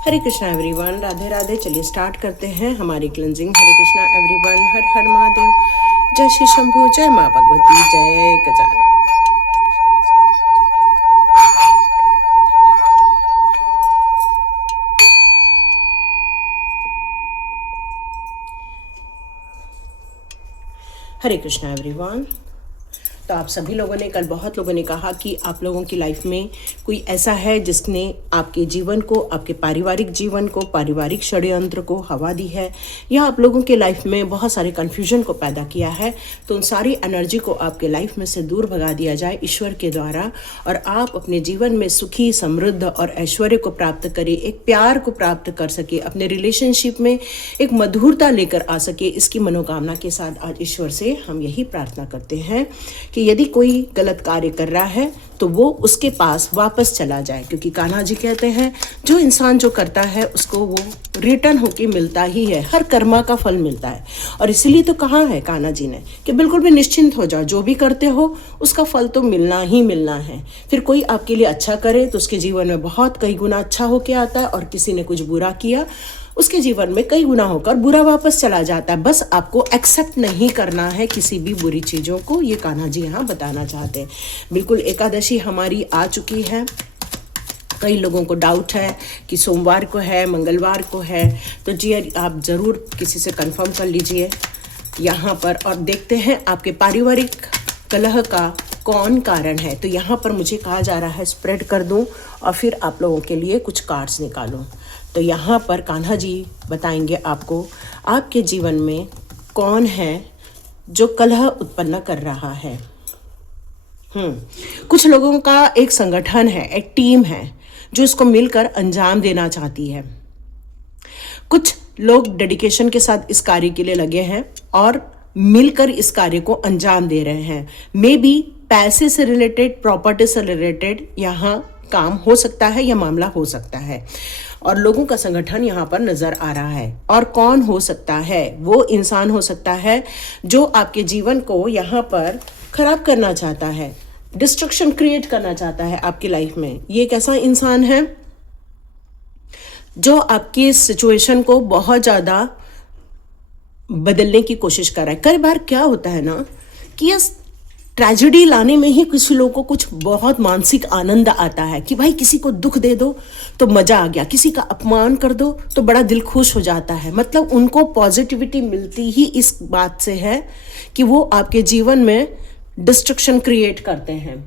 हरे Krishna everyone, Radhe Radhe. चलिए start करते हैं हमारी क्लेंजिंग। हरे कृष्णा एवरीवन, हर हर महादेव। जय श्री शंभू, जय माँ भगवती, जय गजानन। हरे कृष्णा एवरीवन। तो आप सभी लोगों ने, कल बहुत लोगों ने कहा कि आप लोगों की लाइफ में कोई ऐसा है जिसने आपके जीवन को, आपके पारिवारिक जीवन को, पारिवारिक षड्यंत्र को हवा दी है, या आप लोगों के लाइफ में बहुत सारे कन्फ्यूजन को पैदा किया है। तो उन सारी एनर्जी को आपके लाइफ में से दूर भगा दिया जाए ईश्वर के द्वारा, और आप अपने जीवन में सुखी, समृद्ध और ऐश्वर्य को प्राप्त करें, एक प्यार को प्राप्त कर सके, अपने रिलेशनशिप में एक मधुरता लेकर आ सके। इसकी मनोकामना के साथ आज ईश्वर से हम यही प्रार्थना करते हैं कि यदि कोई गलत कार्य कर रहा है तो वो उसके पास वापस चला जाए, क्योंकि कान्हा जी कहते हैं जो इंसान जो करता है उसको वो रिटर्न होके मिलता ही है, हर कर्मा का फल मिलता है। और इसीलिए तो कहा है कान्हा जी ने कि बिल्कुल भी निश्चिंत हो जाओ, जो भी करते हो उसका फल तो मिलना ही मिलना है। फिर कोई आपके लिए अच्छा करे तो उसके जीवन में बहुत कई गुना अच्छा होके आता है, और किसी ने कुछ बुरा किया उसके जीवन में कई गुना होकर बुरा वापस चला जाता है। बस आपको एक्सेप्ट नहीं करना है किसी भी बुरी चीज़ों को, ये कान्हा जी यहाँ बताना चाहते हैं। बिल्कुल एकादशी हमारी आ चुकी है। कई लोगों को डाउट है कि सोमवार को है, मंगलवार को है, तो जी आप ज़रूर किसी से कंफर्म कर लीजिए यहाँ पर, और देखते हैं आपके पारिवारिक कलह का कौन कारण है। तो यहाँ पर मुझे कहा जा रहा है स्प्रेड कर दूँ और फिर आप लोगों के लिए कुछ कार्ड्स निकालूँ। तो यहाँ पर कान्हा जी बताएंगे आपको आपके जीवन में कौन है जो कलह उत्पन्न कर रहा है। कुछ लोगों का एक संगठन है, एक टीम है जो इसको मिलकर अंजाम देना चाहती है। कुछ लोग डेडिकेशन के साथ इस कार्य के लिए लगे हैं और मिलकर इस कार्य को अंजाम दे रहे हैं। मे बी पैसे से रिलेटेड, प्रॉपर्टी से रिलेटेड यहाँ काम हो सकता है या मामला हो सकता है, और लोगों का संगठन यहाँ पर नजर आ रहा है। और कौन हो सकता है? वो इंसान हो सकता है जो आपके जीवन को यहाँ पर खराब करना चाहता है, डिस्ट्रक्शन क्रिएट करना चाहता है आपकी लाइफ में। ये एक ऐसा इंसान है जो आपकी सिचुएशन को बहुत ज़्यादा बदलने की कोशिश कर रहा है। कई बार क्या होता है ना कि इस ट्रेजेडी लाने में ही किसी लोगों को कुछ बहुत मानसिक आनंद आता है कि भाई किसी को दुख दे दो तो मजा आ गया, किसी का अपमान कर दो तो बड़ा दिल खुश हो जाता है। मतलब उनको पॉजिटिविटी मिलती ही इस बात से है कि वो आपके जीवन में डिस्ट्रक्शन क्रिएट करते हैं।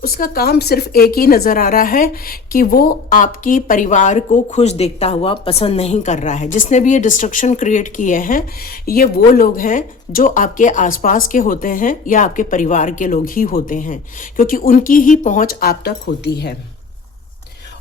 उसका काम सिर्फ एक ही नजर आ रहा है कि वो आपकी परिवार को खुश देखता हुआ पसंद नहीं कर रहा है। जिसने भी ये डिस्ट्रक्शन क्रिएट किए हैं ये वो लोग हैं जो आपके आसपास के होते हैं या आपके परिवार के लोग ही होते हैं, क्योंकि उनकी ही पहुंच आप तक होती है।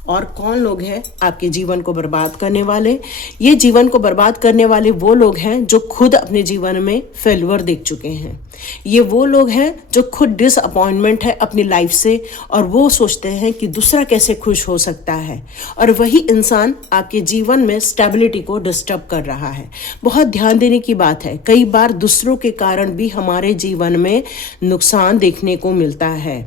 और कौन लोग हैं आपके जीवन को बर्बाद करने वाले? ये जीवन को बर्बाद करने वाले वो लोग हैं जो खुद अपने जीवन में फेल्यूर देख चुके हैं। ये वो लोग हैं जो खुद डिसअपॉइंटमेंट है अपनी लाइफ से, और वो सोचते हैं कि दूसरा कैसे खुश हो सकता है, और वही इंसान आपके जीवन में स्टेबिलिटी को डिस्टर्ब कर रहा है। बहुत ध्यान देने की बात है, कई बार दूसरों के कारण भी हमारे जीवन में नुकसान देखने को मिलता है।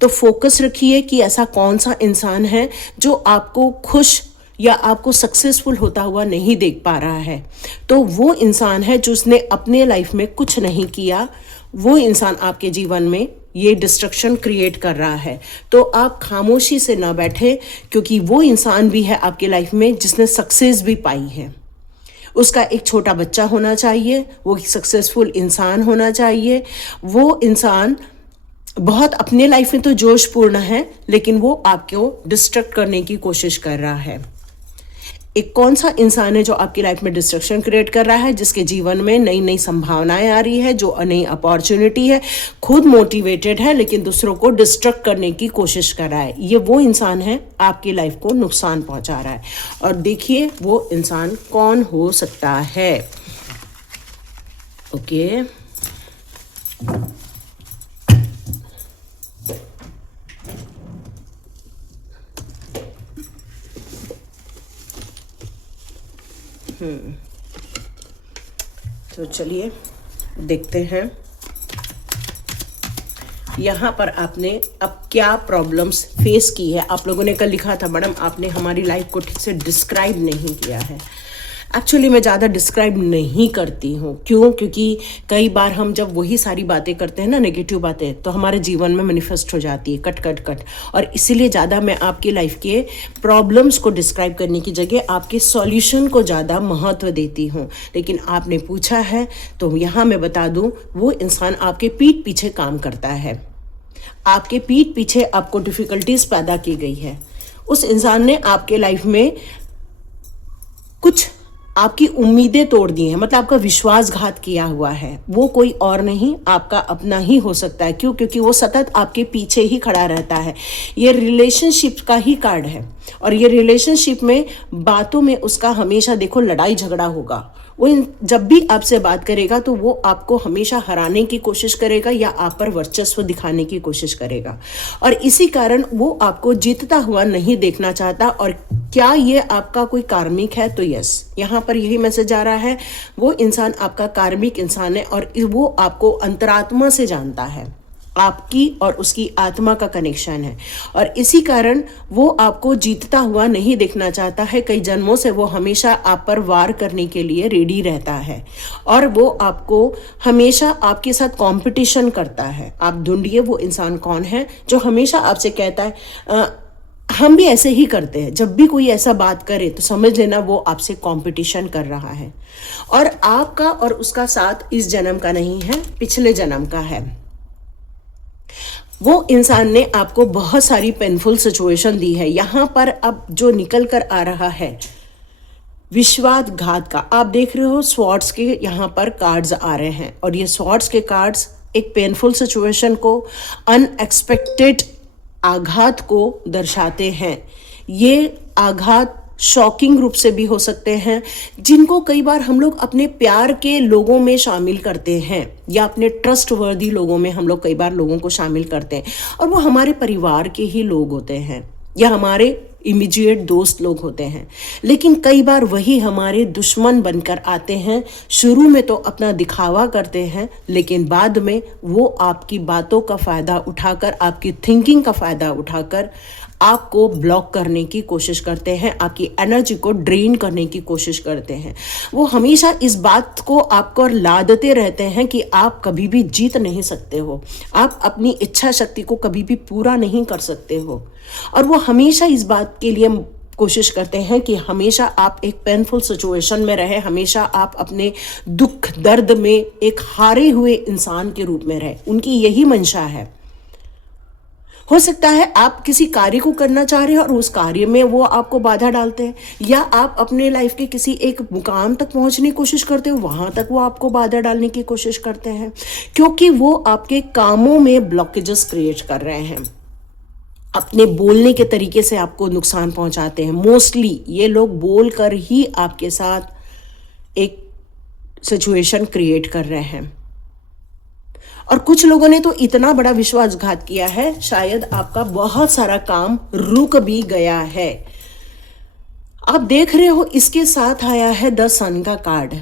तो फोकस रखिए कि ऐसा कौन सा इंसान है जो आपको खुश या आपको सक्सेसफुल होता हुआ नहीं देख पा रहा है। तो वो इंसान है जो उसने अपने लाइफ में कुछ नहीं किया, वो इंसान आपके जीवन में ये डिस्ट्रक्शन क्रिएट कर रहा है। तो आप खामोशी से ना बैठे, क्योंकि वो इंसान भी है आपके लाइफ में जिसने सक्सेस भी पाई है। उसका एक छोटा बच्चा होना चाहिए, वो एक सक्सेसफुल इंसान होना चाहिए। वो इंसान बहुत अपने लाइफ में तो जोशपूर्ण है, लेकिन वो आपको डिस्ट्रैक्ट करने की कोशिश कर रहा है। एक कौन सा इंसान है जो आपकी लाइफ में डिस्ट्रक्शन क्रिएट कर रहा है, जिसके जीवन में नई नई संभावनाएं आ रही है, जो नई अपॉर्चुनिटी है, खुद मोटिवेटेड है लेकिन दूसरों को डिस्ट्रैक्ट करने की कोशिश कर रहा है। ये वो इंसान है आपकी लाइफ को नुकसान पहुंचा रहा है। और देखिए वो इंसान कौन हो सकता है। ओके, तो चलिए देखते हैं यहाँ पर आपने अब क्या प्रॉब्लम्स फेस की है। आप लोगों ने कल लिखा था मैडम आपने हमारी लाइफ को ठीक से डिस्क्राइब नहीं किया है। एक्चुअली मैं ज़्यादा डिस्क्राइब नहीं करती हूँ। क्यों? क्योंकि कई बार हम जब वही सारी बातें करते हैं ना, नेगेटिव बातें, तो हमारे जीवन में मैनिफेस्ट हो जाती है कट कट कट। और इसीलिए ज़्यादा मैं आपकी लाइफ के प्रॉब्लम्स को डिस्क्राइब करने की जगह आपके सॉल्यूशन को ज़्यादा महत्व देती हूँ। लेकिन आपने पूछा है तो यहाँ मैं बता दूँ, वो इंसान आपके पीठ पीछे काम करता है, आपके पीठ पीछे आपको डिफ़िकल्टीज पैदा की गई है। उस इंसान ने आपके लाइफ में कुछ आपकी उम्मीदें तोड़ दी हैं, मतलब आपका विश्वासघात किया हुआ है। वो कोई और नहीं, आपका अपना ही हो सकता है। क्यों? क्योंकि वो सतत आपके पीछे ही खड़ा रहता है। ये रिलेशनशिप का ही कार्ड है और ये रिलेशनशिप में बातों में उसका हमेशा देखो लड़ाई झगड़ा होगा। वो जब भी आपसे बात करेगा तो वो आपको हमेशा हराने की कोशिश करेगा या आप पर वर्चस्व दिखाने की कोशिश करेगा, और इसी कारण वो आपको जीतता हुआ नहीं देखना चाहता। और क्या ये आपका कोई कार्मिक है? तो यस, यहाँ पर यही मैसेज आ रहा है, वो इंसान आपका कार्मिक इंसान है और वो आपको अंतरात्मा से जानता है। आपकी और उसकी आत्मा का कनेक्शन है और इसी कारण वो आपको जीतता हुआ नहीं देखना चाहता है। कई जन्मों से वो हमेशा आप पर वार करने के लिए रेडी रहता है और वो आपको हमेशा आपके साथ कंपटीशन करता है। आप ढूंढिए वो इंसान कौन है जो हमेशा आपसे कहता है हम भी ऐसे ही करते हैं। जब भी कोई ऐसा बात करे तो समझ लेना वो आपसे कंपटीशन कर रहा है और आपका और उसका साथ इस जन्म का नहीं है, पिछले जन्म का है। वो इंसान ने आपको बहुत सारी पेनफुल सिचुएशन दी है। यहाँ पर अब जो निकल कर आ रहा है विश्वासघात का, आप देख रहे हो स्वॉर्ड्स के यहाँ पर कार्ड्स आ रहे हैं और ये स्वॉर्ड्स के कार्ड्स एक पेनफुल सिचुएशन को, अनएक्सपेक्टेड आघात को दर्शाते हैं। ये आघात शॉकिंग रूप से भी हो सकते हैं, जिनको कई बार हम लोग अपने प्यार के लोगों में शामिल करते हैं या अपने ट्रस्ट वर्दी लोगों में हम लोग कई बार लोगों को शामिल करते हैं और वो हमारे परिवार के ही लोग होते हैं या हमारे इमीडिएट दोस्त लोग होते हैं। लेकिन कई बार वही हमारे दुश्मन बनकर आते हैं। शुरू में तो अपना दिखावा करते हैं लेकिन बाद में वो आपकी बातों का फ़ायदा उठाकर, आपकी थिंकिंग का फ़ायदा उठाकर आपको ब्लॉक करने की कोशिश करते हैं, आपकी एनर्जी को ड्रेन करने की कोशिश करते हैं। वो हमेशा इस बात को आपको लादते रहते हैं कि आप कभी भी जीत नहीं सकते हो, आप अपनी इच्छा शक्ति को कभी भी पूरा नहीं कर सकते हो। और वो हमेशा इस बात के लिए कोशिश करते हैं कि हमेशा आप एक पेनफुल सिचुएशन में रहे, हमेशा आप अपने दुख दर्द में एक हारे हुए इंसान के रूप में रहे। उनकी यही मंशा है। हो सकता है आप किसी कार्य को करना चाह रहे हो और उस कार्य में वो आपको बाधा डालते हैं, या आप अपने लाइफ के किसी एक मुकाम तक पहुंचने की कोशिश करते हो, वहां तक वो आपको बाधा डालने की कोशिश करते हैं क्योंकि वो आपके कामों में ब्लॉकेजेस क्रिएट कर रहे हैं। अपने बोलने के तरीके से आपको नुकसान पहुंचाते हैं। मोस्टली ये लोग बोल कर ही आपके साथ एक सिचुएशन क्रिएट कर रहे हैं और कुछ लोगों ने तो इतना बड़ा विश्वासघात किया है, शायद आपका बहुत सारा काम रुक भी गया है। आप देख रहे हो इसके साथ आया है द सन का कार्ड।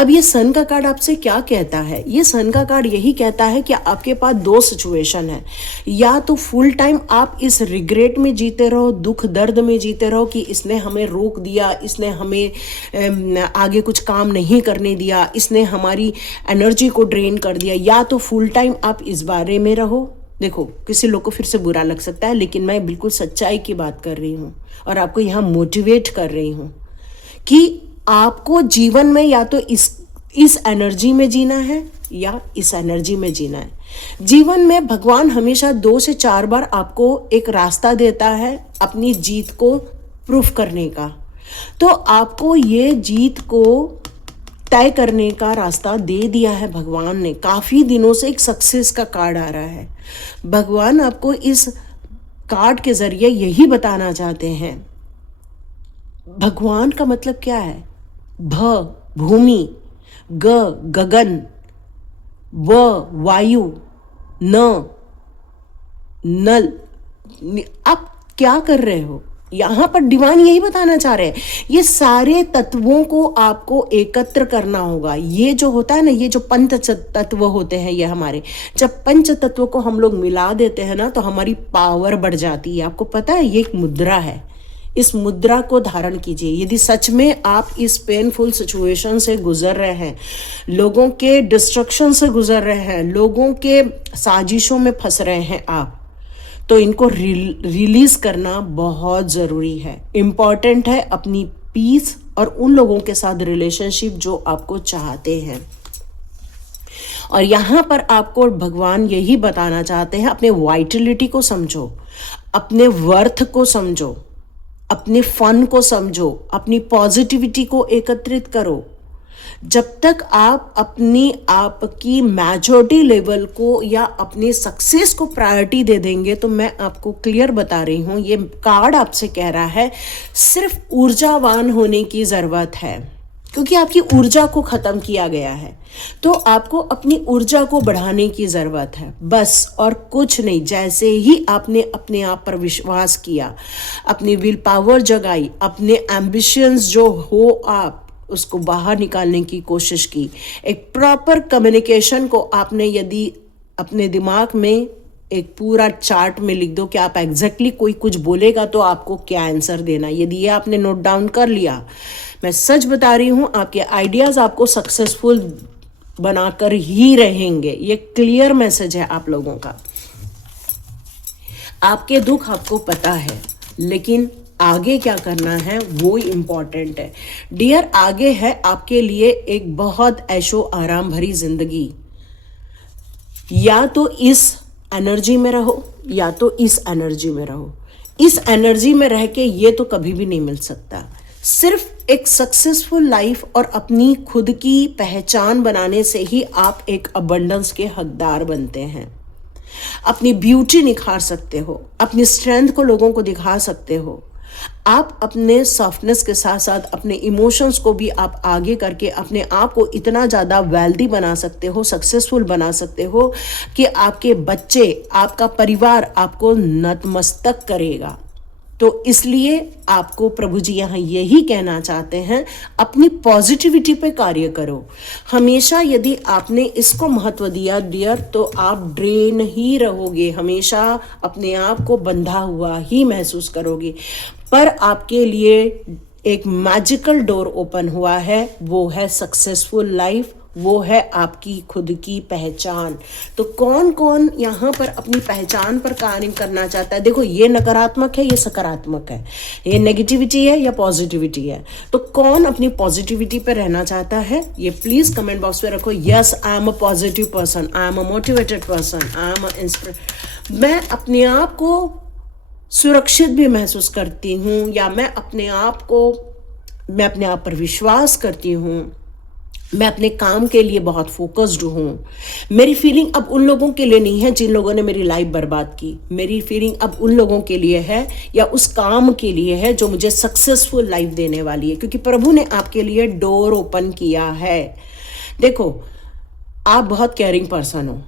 अब ये सन का कार्ड आपसे क्या कहता है? ये सन का कार्ड यही कहता है कि आपके पास दो सिचुएशन है, या तो फुल टाइम आप इस रिग्रेट में जीते रहो, दुख दर्द में जीते रहो कि इसने हमें रोक दिया, इसने हमें आगे कुछ काम नहीं करने दिया, इसने हमारी एनर्जी को ड्रेन कर दिया, या तो फुल टाइम आप इस बारे में रहो। देखो किसी लोग को फिर से बुरा लग सकता है लेकिन मैं बिल्कुल सच्चाई की बात कर रही हूँ और आपको यहाँ मोटिवेट कर रही हूँ कि आपको जीवन में या तो इस एनर्जी में जीना है या इस एनर्जी में जीना है। जीवन में भगवान हमेशा 2 से 4 बार आपको एक रास्ता देता है अपनी जीत को प्रूफ करने का। तो आपको ये जीत को तय करने का रास्ता दे दिया है भगवान ने। काफ़ी दिनों से एक सक्सेस का कार्ड आ रहा है। भगवान आपको इस कार्ड के ज़रिए यही बताना चाहते हैं। भगवान का मतलब क्या है? भ भूमि, ग गगन, व वायु, न नल। आप क्या कर रहे हो? यहाँ पर डिवाइन यही बताना चाह रहे हैं, ये सारे तत्वों को आपको एकत्र करना होगा। ये जो होता है ना, ये जो पंच तत्व होते हैं, ये हमारे, जब पंच तत्व को हम लोग मिला देते हैं ना, तो हमारी पावर बढ़ जाती है। आपको पता है, ये एक मुद्रा है, इस मुद्रा को धारण कीजिए। यदि सच में आप इस पेनफुल सिचुएशन से गुजर रहे हैं, लोगों के डिस्ट्रक्शन से गुजर रहे हैं, लोगों के साजिशों में फंस रहे हैं आप, तो इनको रिलीज करना बहुत ज़रूरी है, इम्पॉर्टेंट है। अपनी पीस और उन लोगों के साथ रिलेशनशिप जो आपको चाहते हैं। और यहाँ पर आपको भगवान यही बताना चाहते हैं, अपने वाइटलिटी को समझो, अपने वर्थ को समझो, अपने फन को समझो, अपनी पॉजिटिविटी को एकत्रित करो। जब तक आप अपनी आपकी मैच्योरिटी लेवल को या अपनी सक्सेस को प्रायोरिटी दे देंगे, तो मैं आपको क्लियर बता रही हूँ, ये कार्ड आपसे कह रहा है सिर्फ ऊर्जावान होने की ज़रूरत है, क्योंकि आपकी ऊर्जा को ख़त्म किया गया है। तो आपको अपनी ऊर्जा को बढ़ाने की ज़रूरत है, बस, और कुछ नहीं। जैसे ही आपने अपने आप पर विश्वास किया, अपनी विल पावर जगाई, अपने एम्बिशंस जो हो आप उसको बाहर निकालने की कोशिश की, एक प्रॉपर कम्युनिकेशन को आपने यदि अपने दिमाग में एक पूरा चार्ट में लिख दो कि आप एग्जैक्टली कोई कुछ बोलेगा तो आपको क्या आंसर देना, यदि ये आपने नोट डाउन कर लिया, मैं सच बता रही हूँ, आपके आइडियाज़ आपको सक्सेसफुल बनाकर ही रहेंगे। ये क्लियर मैसेज है आप लोगों का। आपके दुख आपको पता है, लेकिन आगे क्या करना है वो इम्पॉर्टेंट है। डियर, आगे है आपके लिए एक बहुत ऐशो आराम भरी जिंदगी। या तो इस एनर्जी में रहो, या तो इस एनर्जी में रहो। इस एनर्जी में रह के ये तो कभी भी नहीं मिल सकता। सिर्फ एक सक्सेसफुल लाइफ और अपनी खुद की पहचान बनाने से ही आप एक अबंडेंस के हकदार बनते हैं। अपनी ब्यूटी निखार सकते हो, अपनी स्ट्रेंथ को लोगों को दिखा सकते हो। आप अपने सॉफ्टनेस के साथ साथ अपने इमोशंस को भी आप आगे करके अपने आप को इतना ज़्यादा वेल्दी बना सकते हो, सक्सेसफुल बना सकते हो कि आपके बच्चे, आपका परिवार आपको नतमस्तक करेगा। तो इसलिए आपको प्रभु जी यहाँ यही कहना चाहते हैं, अपनी पॉजिटिविटी पे कार्य करो। हमेशा यदि आपने इसको महत्व दिया डियर, तो आप ड्रेन ही रहोगे, हमेशा अपने आप को बंधा हुआ ही महसूस करोगे। पर आपके लिए एक मैजिकल डोर ओपन हुआ है, वो है सक्सेसफुल लाइफ, वो है आपकी खुद की पहचान। तो कौन कौन यहाँ पर अपनी पहचान पर कार्य करना चाहता है? देखो, ये नकारात्मक है, ये सकारात्मक है, ये नेगेटिविटी है या पॉजिटिविटी है। तो कौन अपनी पॉजिटिविटी पर रहना चाहता है, ये प्लीज कमेंट बॉक्स में रखो। Yes, I am a positive person, I am a motivated person, I am a inspiration. मैं अपने आप को सुरक्षित भी महसूस करती हूँ, या मैं अपने आप पर विश्वास करती हूँ, मैं अपने काम के लिए बहुत फोकस्ड हूँ। मेरी फीलिंग अब उन लोगों के लिए नहीं है जिन लोगों ने मेरी लाइफ बर्बाद की। मेरी फीलिंग अब उन लोगों के लिए है, या उस काम के लिए है जो मुझे सक्सेसफुल लाइफ देने वाली है, क्योंकि प्रभु ने आपके लिए डोर ओपन किया है। देखो, आप बहुत केयरिंग पर्सन हो,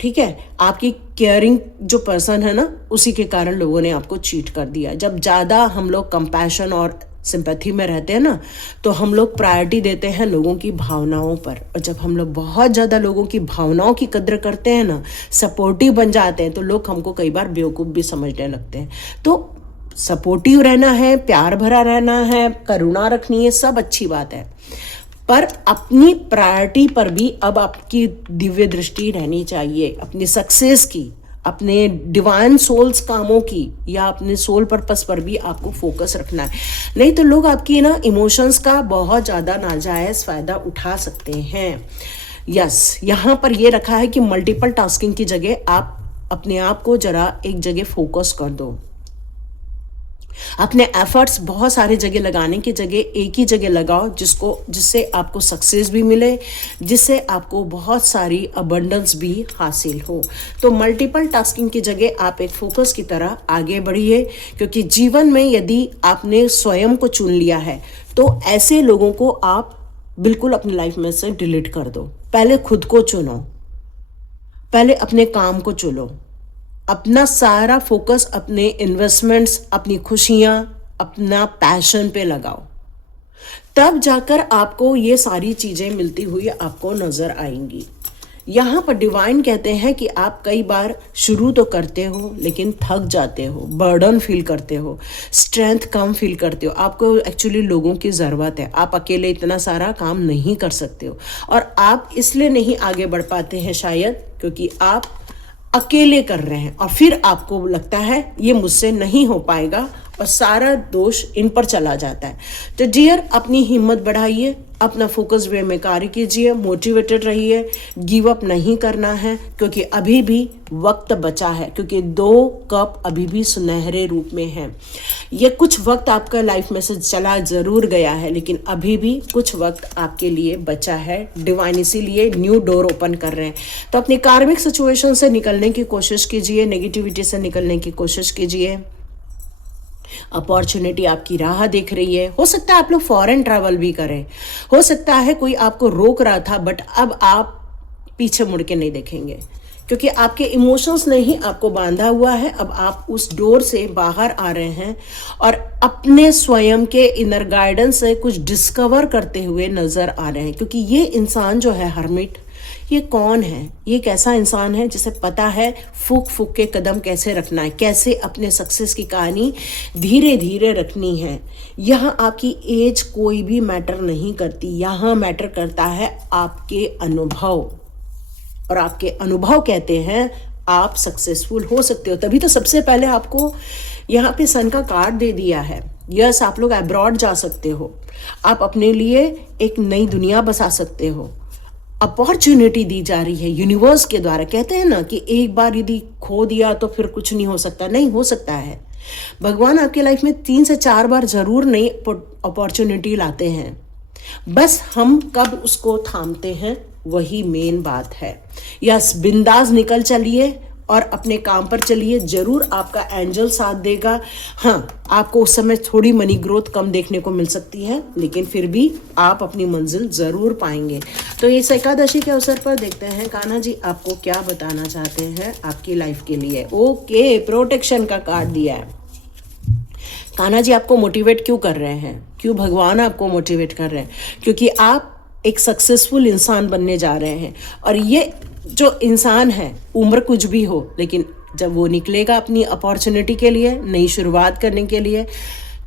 ठीक है, आपकी केयरिंग जो पर्सन है ना, उसी के कारण लोगों ने आपको चीट कर दिया। जब ज़्यादा हम लोग कंपैशन और सिंपैथी में रहते हैं ना, तो हम लोग प्रायोरिटी देते हैं लोगों की भावनाओं पर। और जब हम लोग बहुत ज़्यादा लोगों की भावनाओं की कद्र करते हैं ना, सपोर्टिव बन जाते हैं, तो लोग हमको कई बार बेवकूफ़ भी समझने लगते हैं। तो सपोर्टिव रहना है, प्यार भरा रहना है, करुणा रखनी है, सब अच्छी बात है, पर अपनी प्रायोरिटी पर भी अब आपकी दिव्य दृष्टि रहनी चाहिए, अपनी सक्सेस की, अपने डिवाइन सोल्स कामों की, या अपने सोल पर्पस पर भी आपको फोकस रखना है। नहीं तो लोग आपकी ना इमोशंस का बहुत ज़्यादा नाजायज़ फ़ायदा उठा सकते हैं। यस, यहाँ पर ये रखा है कि मल्टीपल टास्किंग की जगह आप अपने आप को ज़रा एक जगह फोकस कर दो। अपने एफर्ट्स बहुत सारे जगह लगाने की जगह एक ही जगह लगाओ, जिससे आपको सक्सेस भी मिले, जिससे आपको बहुत सारी अबंडेंस भी हासिल हो। तो मल्टीपल टास्किंग की जगह आप एक फोकस की तरह आगे बढ़िए, क्योंकि जीवन में यदि आपने स्वयं को चुन लिया है, तो ऐसे लोगों को आप बिल्कुल अपनी लाइफ में से डिलीट कर दो। पहले खुद को चुनो, पहले अपने काम को चुनो, अपना सारा फोकस अपने इन्वेस्टमेंट्स, अपनी खुशियाँ, अपना पैशन पे लगाओ, तब जाकर आपको ये सारी चीजें मिलती हुई आपको नजर आएंगी। यहाँ पर डिवाइन कहते हैं कि आप कई बार शुरू तो करते हो लेकिन थक जाते हो, बर्डन फील करते हो, स्ट्रेंथ कम फील करते हो, आपको एक्चुअली लोगों की ज़रूरत है, आप अकेले इतना सारा काम नहीं कर सकते हो। और आप इसलिए नहीं आगे बढ़ पाते हैं शायद क्योंकि आप अकेले कर रहे हैं और फिर आपको लगता है ये मुझसे नहीं हो पाएगा और सारा दोष इन पर चला जाता है। तो डियर, अपनी हिम्मत बढ़ाइए, अपना फोकस वे में कार्य कीजिए, मोटिवेटेड रहिए, गिव अप नहीं करना है क्योंकि अभी भी वक्त बचा है, क्योंकि 2 कप अभी भी सुनहरे रूप में हैं। ये कुछ वक्त आपका लाइफ में से चला जरूर गया है लेकिन अभी भी कुछ वक्त आपके लिए बचा है। डिवाइन इसीलिए न्यू डोर ओपन कर रहे हैं। तो अपनी कार्मिक सिचुएशन से निकलने की कोशिश कीजिए, नेगेटिविटी से निकलने की कोशिश कीजिए। अपॉर्चुनिटी आपकी राह देख रही है। हो सकता है आप लोग फॉरेन ट्रैवल भी करें, हो सकता है कोई आपको रोक रहा था बट अब आप पीछे मुड़ के नहीं देखेंगे क्योंकि आपके इमोशंस ने ही आपको बांधा हुआ है। अब आप उस डोर से बाहर आ रहे हैं और अपने स्वयं के इनर गाइडेंस से कुछ डिस्कवर करते हुए नजर आ रहे हैं, क्योंकि ये इंसान जो है हर्मिट, ये कौन है? ये एक ऐसा इंसान है जिसे पता है फूक फूक के कदम कैसे रखना है, कैसे अपने सक्सेस की कहानी धीरे धीरे रखनी है। यहाँ आपकी एज कोई भी मैटर नहीं करती, यहाँ मैटर करता है आपके अनुभव, और आपके अनुभव कहते हैं आप सक्सेसफुल हो सकते हो। तभी तो सबसे पहले आपको यहाँ पे सन का कार्ड दे दिया है। यस, आप लोग अब्रॉड जा सकते हो, आप अपने लिए एक नई दुनिया बसा सकते हो। अपॉर्चुनिटी दी जा रही है यूनिवर्स के द्वारा। कहते हैं ना कि एक बार यदि खो दिया तो फिर कुछ नहीं हो सकता, नहीं हो सकता है। भगवान आपके लाइफ में 3 से 4 बार जरूर नई अपॉर्चुनिटी लाते हैं, बस हम कब उसको थामते हैं वही मेन बात है। यस, बिंदास निकल चलिए और अपने काम पर चलिए, जरूर आपका एंजल साथ देगा। हाँ, आपको उस समय थोड़ी मनी ग्रोथ कम देखने को मिल सकती है लेकिन फिर भी आप अपनी मंजिल जरूर पाएंगे। तो इस एकादशी के अवसर पर देखते हैं कान्हा जी आपको क्या बताना चाहते हैं आपकी लाइफ के लिए। ओके, प्रोटेक्शन का कार्ड दिया है। कान्हा जी आपको मोटिवेट क्यों कर रहे हैं? क्यों भगवान आपको मोटिवेट कर रहे हैं? क्योंकि आप एक सक्सेसफुल इंसान बनने जा रहे हैं और ये जो इंसान है, उम्र कुछ भी हो लेकिन जब वो निकलेगा अपनी अपॉर्चुनिटी के लिए, नई शुरुआत करने के लिए,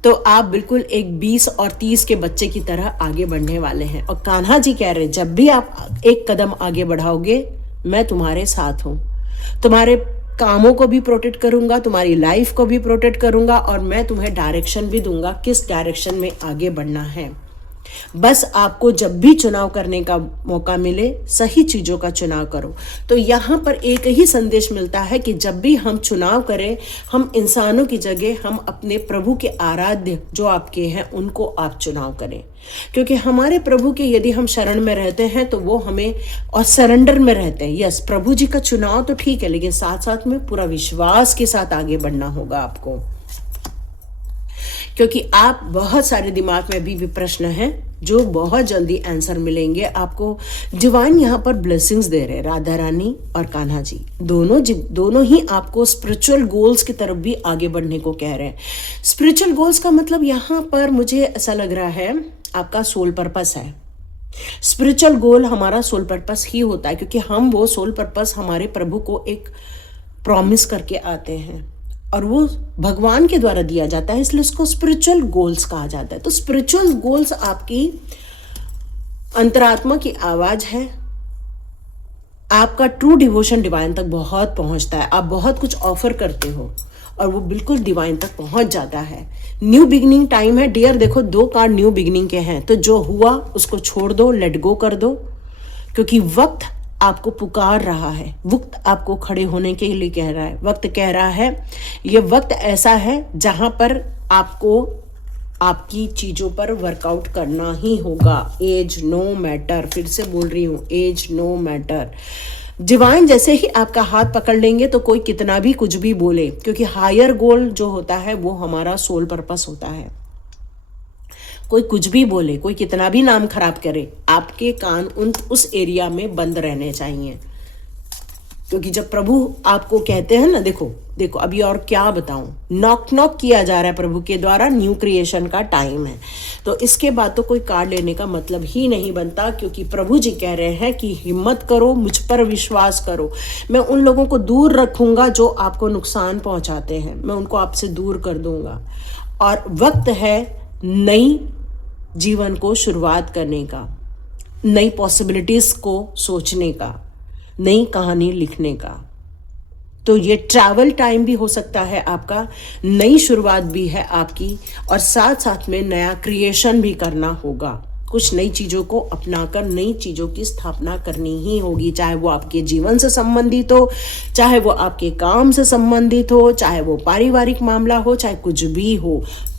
तो आप बिल्कुल एक 20 और 30 के बच्चे की तरह आगे बढ़ने वाले हैं। और कान्हा जी कह रहे हैं जब भी आप एक कदम आगे बढ़ाओगे मैं तुम्हारे साथ हूँ, तुम्हारे कामों को भी प्रोटेक्ट करूंगा, तुम्हारी लाइफ को भी प्रोटेक्ट करूंगा और मैं तुम्हें डायरेक्शन भी दूंगा किस डायरेक्शन में आगे बढ़ना है। बस आपको जब भी चुनाव करने का मौका मिले सही चीजों का चुनाव करो। तो यहाँ पर एक ही संदेश मिलता है कि जब भी हम चुनाव करें, हम इंसानों की जगह हम अपने प्रभु के आराध्य जो आपके हैं उनको आप चुनाव करें, क्योंकि हमारे प्रभु के यदि हम शरण में रहते हैं तो वो हमें और सरेंडर में रहते हैं। यस, प्रभु जी का चुनाव तो ठीक है लेकिन साथ साथ में पूरा विश्वास के साथ आगे बढ़ना होगा आपको, क्योंकि आप बहुत सारे दिमाग में अभी भी प्रश्न हैं जो बहुत जल्दी आंसर मिलेंगे आपको। डिवाइन यहाँ पर ब्लेसिंग्स दे रहे हैं, राधा रानी और कान्हा जी दोनों ही आपको स्पिरिचुअल गोल्स की तरफ भी आगे बढ़ने को कह रहे हैं। स्पिरिचुअल गोल्स का मतलब यहाँ पर मुझे ऐसा लग रहा है आपका सोल पर्पस है। स्पिरिचुअल गोल हमारा सोल पर्पस ही होता है, क्योंकि हम वो सोल पर्पस हमारे प्रभु को एक प्रॉमिस करके आते हैं और वो भगवान के द्वारा दिया जाता है, इसलिए उसको स्पिरिचुअल गोल्स कहा जाता है। तो स्पिरिचुअल गोल्स आपकी अंतरात्मा की आवाज है, आपका ट्रू डिवोशन डिवाइन तक बहुत पहुंचता है, आप बहुत कुछ ऑफर करते हो और वो बिल्कुल डिवाइन तक पहुंच जाता है। न्यू बिगिनिंग टाइम है डियर। देखो 2 कार्ड न्यू बिगिनिंग के हैं, तो जो हुआ उसको छोड़ दो, लेट गो कर दो, क्योंकि वक्त आपको पुकार रहा है, वक्त आपको खड़े होने के लिए कह रहा है। वक्त कह रहा है ये वक्त ऐसा है जहां पर आपको आपकी चीजों पर वर्कआउट करना ही होगा। एज नो मैटर, फिर से बोल रही हूँ, एज नो मैटर। डिवाइन जैसे ही आपका हाथ पकड़ लेंगे तो कोई कितना भी कुछ भी बोले, क्योंकि हायर गोल जो होता है वो हमारा सोल पर्पस होता है। कोई कुछ भी बोले, कोई कितना भी नाम खराब करे, आपके कान उस एरिया में बंद रहने चाहिए। क्योंकि जब प्रभु आपको कहते हैं ना, देखो देखो अभी और क्या बताऊं, नॉक नॉक किया जा रहा है प्रभु के द्वारा, न्यू क्रिएशन का टाइम है। तो इसके बाद तो कोई कार्ड लेने का मतलब ही नहीं बनता, क्योंकि प्रभु जी कह रहे हैं कि हिम्मत करो, मुझ पर विश्वास करो, मैं उन लोगों को दूर रखूंगा जो आपको नुकसान पहुंचाते हैं, मैं उनको आपसे दूर कर दूंगा। और वक्त है नई जीवन को शुरुआत करने का, नई पॉसिबिलिटीज को सोचने का, नई कहानी लिखने का। तो ये ट्रैवल टाइम भी हो सकता है आपका, नई शुरुआत भी है आपकी, और साथ साथ में नया क्रिएशन भी करना होगा। कुछ नई चीज़ों को अपनाकर नई चीज़ों की स्थापना करनी ही होगी, चाहे वो आपके जीवन से संबंधित हो, चाहे वो आपके काम से संबंधित हो, चाहे वो पारिवारिक मामला हो, चाहे कुछ भी हो।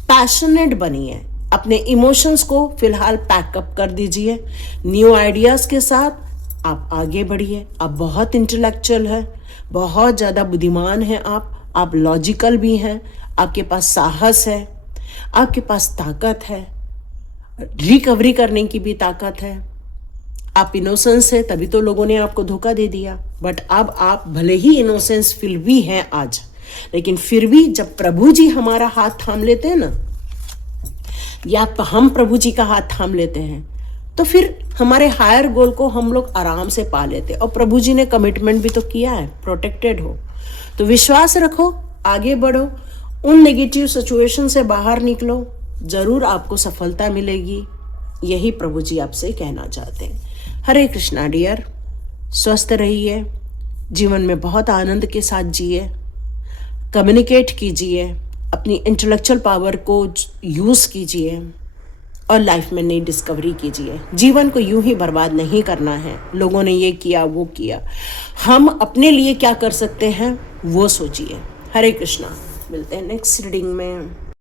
पैशनेट बनिए, अपने इमोशंस को फिलहाल पैकअप कर दीजिए, न्यू आइडियाज़ के साथ आप आगे बढ़िए। आप बहुत इंटेलेक्चुअल है, बहुत ज़्यादा बुद्धिमान हैं आप लॉजिकल भी हैं, आपके पास साहस है, आपके पास ताकत है, रिकवरी करने की भी ताकत है। आप इनोसेंस है, तभी तो लोगों ने आपको धोखा दे दिया। बट अब आप भले ही इनोसेंस फील भी हैं आज, लेकिन फिर भी जब प्रभु जी हमारा हाथ थाम लेते हैं ना, या हम प्रभु जी का हाथ थाम लेते हैं, तो फिर हमारे हायर गोल को हम लोग आराम से पा लेते। और प्रभु जी ने कमिटमेंट भी तो किया है, प्रोटेक्टेड हो। तो विश्वास रखो, आगे बढ़ो, उन नेगेटिव सिचुएशन से बाहर निकलो, ज़रूर आपको सफलता मिलेगी। यही प्रभु जी आपसे कहना चाहते हैं। हरे कृष्णा डियर, स्वस्थ रहिए, जीवन में बहुत आनंद के साथ जिए, कम्युनिकेट कीजिए, अपनी इंटेलेक्चुअल पावर को यूज़ कीजिए और लाइफ में नई डिस्कवरी कीजिए। जीवन को यूं ही बर्बाद नहीं करना है, लोगों ने ये किया वो किया, हम अपने लिए क्या कर सकते हैं वो सोचिए। हरे कृष्णा, मिलते हैं नेक्स्ट रीडिंग में।